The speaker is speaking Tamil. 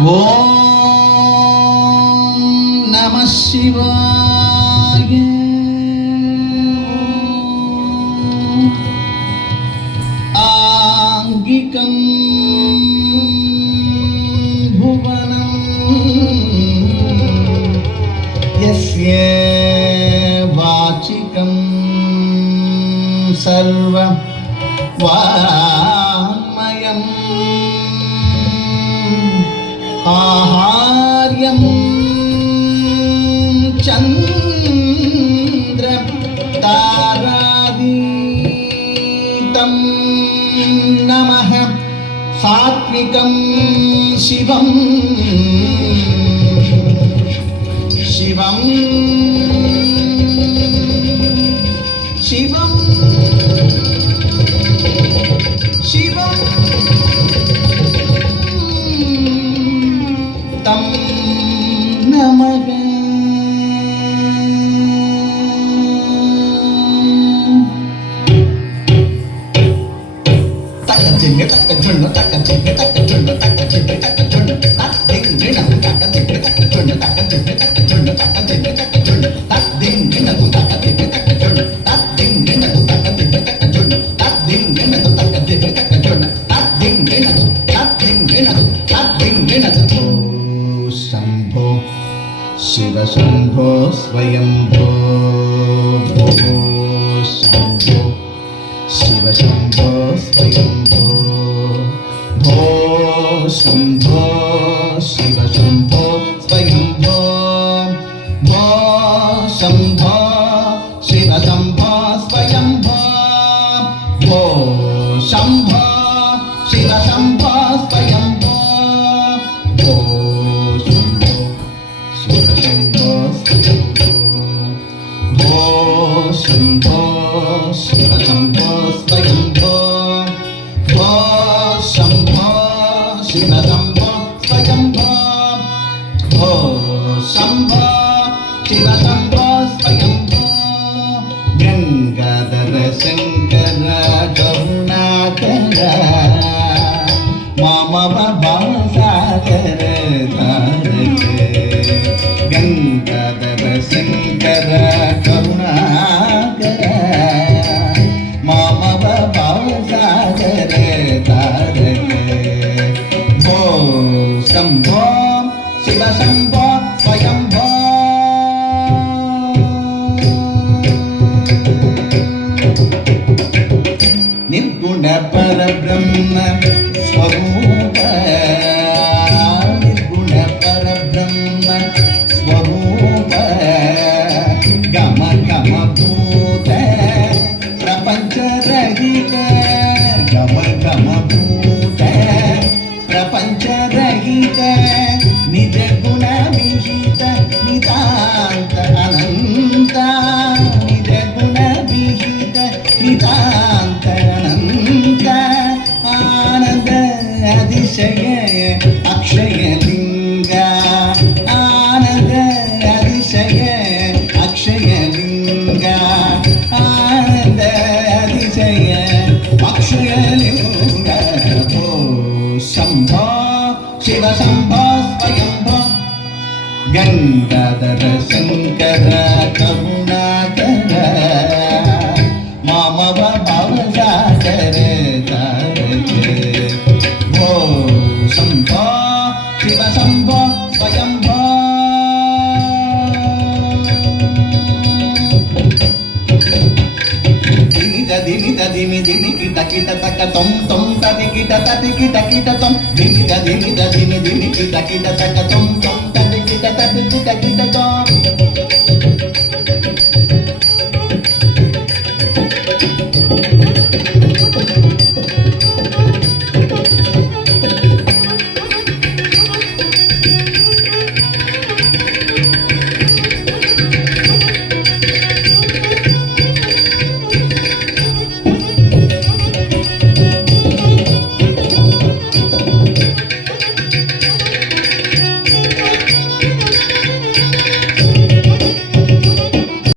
ஓம் நம சிவாய. ஆங்கிகம் புவனம் யஸ்ய வாசிகம் சர்வம் வாமயம் ஆஹார்யம் சந்திர தாராதீதம் நமः சாத்விகம் சிவம் சிவம் சிவம் சிவம் தம் நமக. தக்கச்சிங்க தக்க சொன்ன தக்கச்சிங்க தக்க சொன்ன தக்கச்சிங்க தக்க சொன்ன தத்திங்க நகு தக்கச்சிங்க தக்க சொன்ன தக்கச்சிங்க தக்க சொன்ன தக்கச்சிங்க தக்க சொன்ன தத்திங்க நகு தக்கச்சிங்க தக்க சொன்ன தத்திங்க நகு தக்கச்சிங்க தக்க சொன்ன தத்திங்க நகு தக்கச்சிங்க தக்க சொன்ன தத்திங்க நகு தத்திங்க நகு தத்திங்க நகு. शंभो शिव शंभो स्वयंभो शंभो शिव शंभो स्वयंभो भो शंभो शिव शंभो स्वयंभो भो शंभो शिव शंभो स्वयंभो भो शंभो शिव शंभो स्वयंभो भो शंभो शिव शंभो स्वयंभो भो शंभो शिव शंभो स्वयंभो भो शंभो शिव शंभो स्वयंभो. गंगाधर शंकर करुणाकर मामव भवसागर तारक. गंगाधर शंकर करुणाकर मामव भवसागर तारक. भो शंभो शिव शंभो स्वयंभो निर्गुण परब्रह्म स्वरूप निर्गुण परब्रह्म स्वरूप गम गम भूत प्रपंच रहित गम गम भूत प्रपंच रहित निज गुण विहित नितांत अनंत निज गुण विहित नितांत अनंत आनंद अतिशय अक्षय लिंग आनंद अतिशय अक्षय लिंग आनंद अतिशय अक्षय लिंग. भो शंभो शिव शंभो स्वयंभो गंगाधर शंकर करुणाकर मामव भवसागर तारक. भो शंभो शिव शंभो स्वयंभो धिनि धिमि धिनि किट किट तक तम तम तदि किट तदि किट किट तम धिनि धिमि धिनि धिनि किट किट तक तम